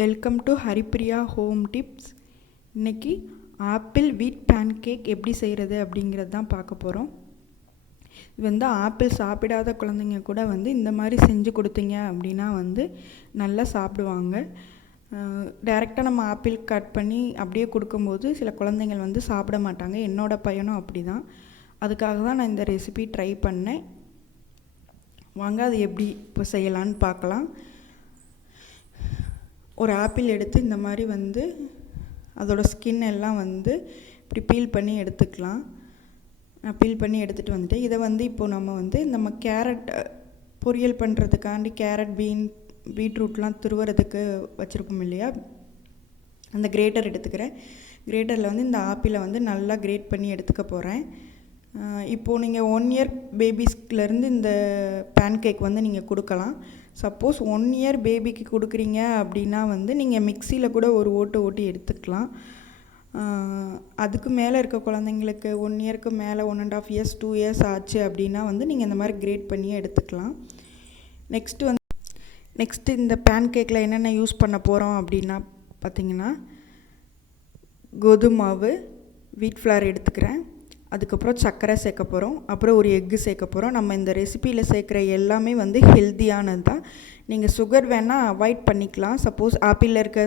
Welcome to Haripriya home tips. இன்றைக்கி apple வீட் pancake எப்படி செய்கிறது அப்படிங்கிறது தான் பார்க்க போகிறோம். இது வந்து ஆப்பிள் சாப்பிடாத குழந்தைங்க கூட வந்து இந்த மாதிரி செஞ்சு கொடுத்தீங்க அப்படின்னா வந்து நல்லா சாப்பிடுவாங்க. டைரெக்டாக நம்ம ஆப்பிள் கட் பண்ணி அப்படியே கொடுக்கும்போது சில குழந்தைங்கள் வந்து சாப்பிட மாட்டாங்க. என்னோடய பையனும் அப்படி தான். அதுக்காக தான் நான் இந்த ரெசிபி ட்ரை பண்ணேன். வாங்க அது எப்படி இப்போ செய்யலான்னு பார்க்கலாம். ஒரு ஆப்பிள் எடுத்து இந்த மாதிரி வந்து அதோடய ஸ்கின் எல்லாம் வந்து இப்படி பீல் பண்ணி எடுத்துக்கலாம். நான் பீல் பண்ணி எடுத்துகிட்டு வந்துட்டேன். இதை வந்து இப்போது நம்ம கேரட் பொரியல் பண்ணுறதுக்காண்டி கேரட் பீட்ரூட்லாம் துருவுறதுக்கு வச்சுருக்கோம் இல்லையா, அந்த கிரேட்டர் எடுத்துக்கிறேன். கிரேட்டரில் வந்து இந்த ஆப்பிளை வந்து நல்லா கிரேட் பண்ணி எடுத்துக்க போகிறேன். இப்போது நீங்கள் 1 இயர் பேபிஸ்லேருந்து இந்த பேன்கேக் வந்து நீங்கள் கொடுக்கலாம். சப்போஸ் 1 இயர் பேபிக்கு கொடுக்குறீங்க அப்படின்னா வந்து நீங்கள் மிக்சியில் கூட ஒரு ஓட்டி எடுத்துக்கலாம். அதுக்கு மேலே இருக்க குழந்தைங்களுக்கு 1 இயருக்கு மேலே 1.5 இயர்ஸ் 2 இயர்ஸ் ஆச்சு அப்படின்னா வந்து நீங்கள் இந்த மாதிரி கிரேட் பண்ணியே எடுத்துக்கலாம். நெக்ஸ்ட்டு இந்த பேன்கேக்கில் என்னென்ன யூஸ் பண்ண போகிறோம் அப்படின்னா பார்த்திங்கன்னா, கோதுமை மாவு, வீட் ஃப்ளார் எடுத்துக்கிறேன். அதுக்கப்புறம் சர்க்கரை சேர்க்க போகிறோம். அப்புறம் ஒரு எக்கு சேர்க்க போகிறோம். நம்ம இந்த ரெசிப்பியில் சேர்க்குற எல்லாமே வந்து ஹெல்த்தியானது தான். நீங்கள் சுகர் வேணால் அவாய்ட் பண்ணிக்கலாம். சப்போஸ் ஆப்பிளில் இருக்க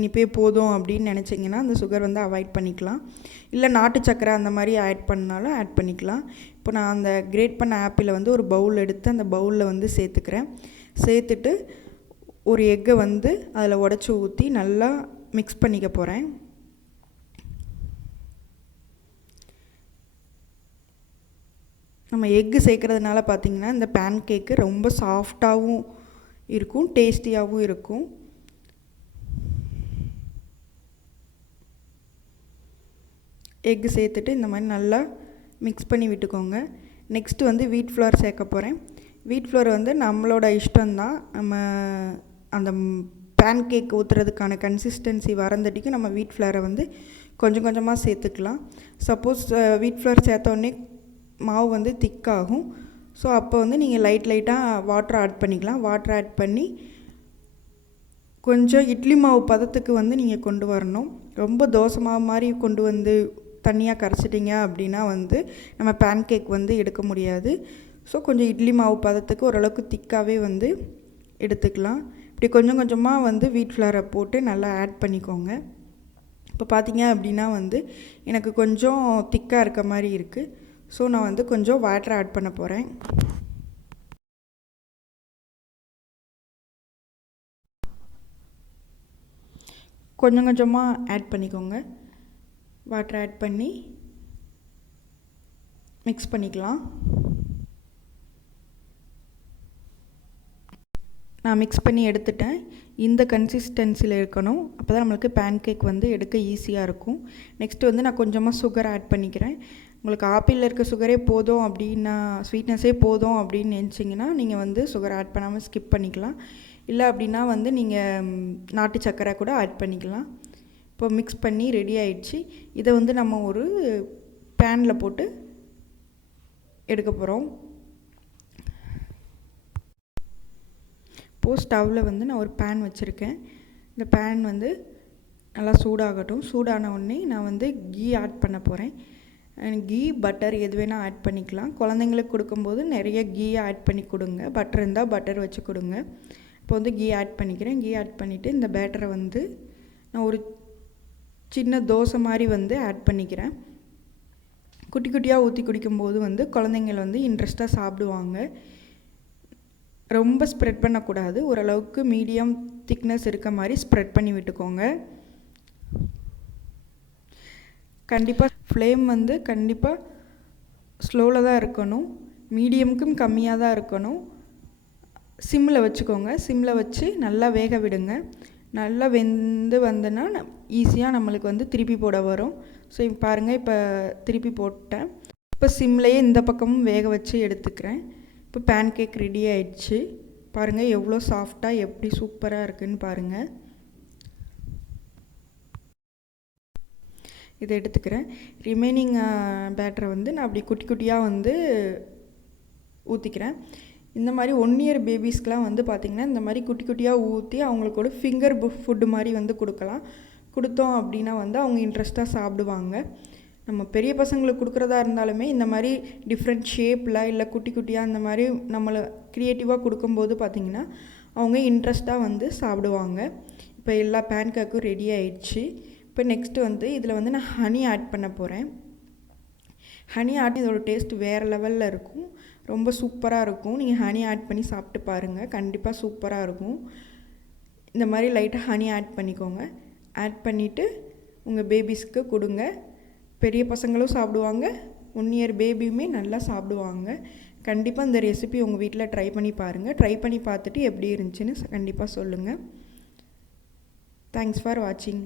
இனிப்பே போதும் அப்படின்னு நினச்சிங்கன்னா அந்த சுகர் வந்து அவாய்ட் பண்ணிக்கலாம். இல்லை நாட்டு சர்க்கரை அந்த மாதிரி ஆட் பண்ணாலும் ஆட் பண்ணிக்கலாம். இப்போ நான் அந்த கிரேட் பண்ண ஆப்பிளை வந்து ஒரு பவுல் எடுத்து அந்த பவுலில் வந்து சேர்த்துட்டு ஒரு எக்கை வந்து அதில் உடச்சி ஊற்றி நல்லா மிக்ஸ் பண்ணிக்க போகிறேன். நம்ம எக்கு சேர்க்குறதுனால பார்த்திங்கன்னா இந்த பேன்கேக்கு ரொம்ப சாஃப்டாகவும் இருக்கும், டேஸ்டியாகவும் இருக்கும். எக்கு சேர்த்துட்டு இந்த மாதிரி நல்லா மிக்ஸ் பண்ணி விட்டுக்கோங்க. நெக்ஸ்ட்டு வந்து வீட் ஃப்ளவர் சேர்க்க போகிறேன். வீட் ஃப்ளவர் வந்து நம்மளோட இஷ்டம்தான். நம்ம அந்த பேன்கேக் ஊற்றுறதுக்கான கன்சிஸ்டன்சி வரந்தட்டிக்கு நம்ம வீட் ஃப்ளவரை வந்து கொஞ்சம் கொஞ்சமாக சேர்த்துக்கலாம். சப்போஸ் வீட் ஃப்ளவர் சேர்த்தோடனே மாவு வந்து திக்காகும். ஸோ அப்போ வந்து நீங்கள் லைட்டாக வாட்டர் ஆட் பண்ணிக்கலாம். வாட்டர் ஆட் பண்ணி கொஞ்சம் இட்லி மாவு பதத்துக்கு வந்து நீங்கள் கொண்டு வரணும். ரொம்ப தோசை மாவு மாதிரி கொண்டு வந்து தண்ணியாக கரைச்சிட்டிங்க அப்படின்னா வந்து நம்ம பேன்கேக் வந்து எடுக்க முடியாது. ஸோ கொஞ்சம் இட்லி மாவு பதத்துக்கு ஓரளவுக்கு திக்காகவே வந்து எடுத்துக்கலாம். இப்படி கொஞ்சம் கொஞ்சமாக வந்து வீட் ஃப்ளவரை போட்டு நல்லா ஆட் பண்ணிக்கோங்க. இப்போ பார்த்தீங்க அப்படின்னா வந்து எனக்கு கொஞ்சம் திக்காக இருக்க மாதிரி இருக்குது. ஸோ நான் வந்து கொஞ்சம் வாட்டர் ஆட் பண்ண போகிறேன். கொஞ்சம் கொஞ்சமாக ஆட் பண்ணிக்கோங்க. வாட்டர் ஆட் பண்ணி மிக்ஸ் பண்ணிக்கலாம். நான் மிக்ஸ் பண்ணி எடுத்துட்டேன். இந்த கன்சிஸ்டன்சியில் இருக்கணும். அப்போ தான் நம்மளுக்கு பேன்கேக் வந்து எடுக்க ஈஸியாக இருக்கும். நெக்ஸ்ட்டு வந்து நான் கொஞ்சமாக சுகர் ஆட் பண்ணிக்கிறேன். உங்களுக்கு ஆப்பிளில் இருக்க சுகரே போதும் அப்படின்னா, ஸ்வீட்னஸே போதும் அப்படின்னு நினச்சிங்கன்னா நீங்கள் வந்து சுகர் ஆட் பண்ணாமல் ஸ்கிப் பண்ணிக்கலாம். இல்லை அப்படின்னா வந்து நீங்கள் நாட்டு சர்க்கரை கூட ஆட் பண்ணிக்கலாம். இப்போ மிக்ஸ் பண்ணி ரெடி ஆயிடுச்சு. இதை வந்து நம்ம ஒரு பேனில் போட்டு எடுக்க போகிறோம். இப்போது ஸ்டவ்வில் வந்து நான் ஒரு பேன் வச்சுருக்கேன். இந்த பேன் வந்து நல்லா சூடாகட்டும். சூடான உடனே நான் வந்து கீ ஆட் பண்ண போகிறேன். கீ, பட்டர் எது வேணால் ஆட் பண்ணிக்கலாம். குழந்தைங்களுக்கு கொடுக்கும்போது நிறைய கீ ஆட் பண்ணி கொடுங்க. பட்டர் இருந்தால் பட்டர் வச்சு கொடுங்க. இப்போ வந்து கீ ஆட் பண்ணிக்கிறேன். கீ ஆட் பண்ணிவிட்டு இந்த பேட்டரை வந்து நான் ஒரு சின்ன தோசை மாதிரி வந்து ஆட் பண்ணிக்கிறேன். குட்டி குட்டியாக ஊற்றி குடிக்கும்போது வந்து குழந்தைங்கள் வந்து இன்ட்ரெஸ்ட்டாக சாப்பிடுவாங்க. ரொம்ப ஸ்ப்ரெட் பண்ணக்கூடாது. ஓரளவுக்கு மீடியம் திக்னஸ் இருக்க மாதிரி ஸ்ப்ரெட் பண்ணி விட்டுக்கோங்க. கண்டிப்பாக ஃப்ளேம் வந்து கண்டிப்பாக ஸ்லோவில் தான் இருக்கணும். மீடியமுக்கும் கம்மியாக தான் இருக்கணும். சிம்மில் வச்சுக்கோங்க. சிம்மில் வச்சு நல்லா வேக விடுங்க. நல்லா வெந்து வந்தனா ஈஸியாக நம்மளுக்கு வந்து திருப்பி போட வரும். ஸோ இப்போ பாருங்கள், இப்போ திருப்பி போட்டேன். இப்போ சிம்லேயே இந்த பக்கமும் வேக வச்சு எடுத்துக்கிறேன். இப்போ பேன்கேக் ரெடி ஆயிடுச்சு. பாருங்கள் எவ்வளோ சாஃப்டாக எப்படி சூப்பராக இருக்குதுன்னு பாருங்கள். இதை எடுத்துக்கிறேன். ரிமைனிங் பேட்டரை வந்து நான் அப்படி குட்டி குட்டியாக வந்து ஊற்றிக்கிறேன். இந்த மாதிரி 1 இயர் பேபிஸ்க்கெலாம் வந்து பார்த்திங்கன்னா இந்த மாதிரி குட்டி குட்டியாக ஊற்றி அவங்களுக்கு ஒரு ஃபிங்கர் ஃபுட்டு மாதிரி வந்து கொடுக்கலாம். கொடுத்தோம் அப்படின்னா வந்து அவங்க இன்ட்ரெஸ்ட்டாக சாப்பிடுவாங்க. நம்ம பெரிய பசங்களுக்கு கொடுக்குறதா இருந்தாலுமே இந்த மாதிரி டிஃப்ரெண்ட் ஷேப்பில் இல்லை குட்டி குட்டியாக அந்த மாதிரி நம்மளை க்ரியேட்டிவாக கொடுக்கும்போது பார்த்திங்கன்னா அவங்க இன்ட்ரெஸ்ட்டாக வந்து சாப்பிடுவாங்க. இப்போ எல்லா பேன்கேக்கும் ரெடி ஆயிடுச்சு. இப்போ நெக்ஸ்ட்டு வந்து இதில் வந்து நான் ஹனி ஆட் பண்ண போகிறேன். ஹனி ஆட் இதோட டேஸ்ட் வேறு லெவலில் இருக்கும், ரொம்ப சூப்பராக இருக்கும். நீங்கள் ஹனி ஆட் பண்ணி சாப்பிட்டு பாருங்கள், கண்டிப்பாக சூப்பராக இருக்கும். இந்த மாதிரி லைட்டாக ஹனி ஆட் பண்ணிக்கோங்க. ஆட் பண்ணிவிட்டு உங்கள் பேபிஸ்க்கு கொடுங்க. பெரிய பசங்களும் சாப்பிடுவாங்க, 1 இயர் பேபியுமே நல்லா சாப்பிடுவாங்க. கண்டிப்பாக இந்த ரெசிபி உங்கள் வீட்டில் ட்ரை பண்ணி பாருங்கள். ட்ரை பண்ணி பார்த்துட்டு எப்படி இருந்துச்சுன்னு கண்டிப்பாக சொல்லுங்கள். தேங்க்ஸ் ஃபார் வாட்சிங்.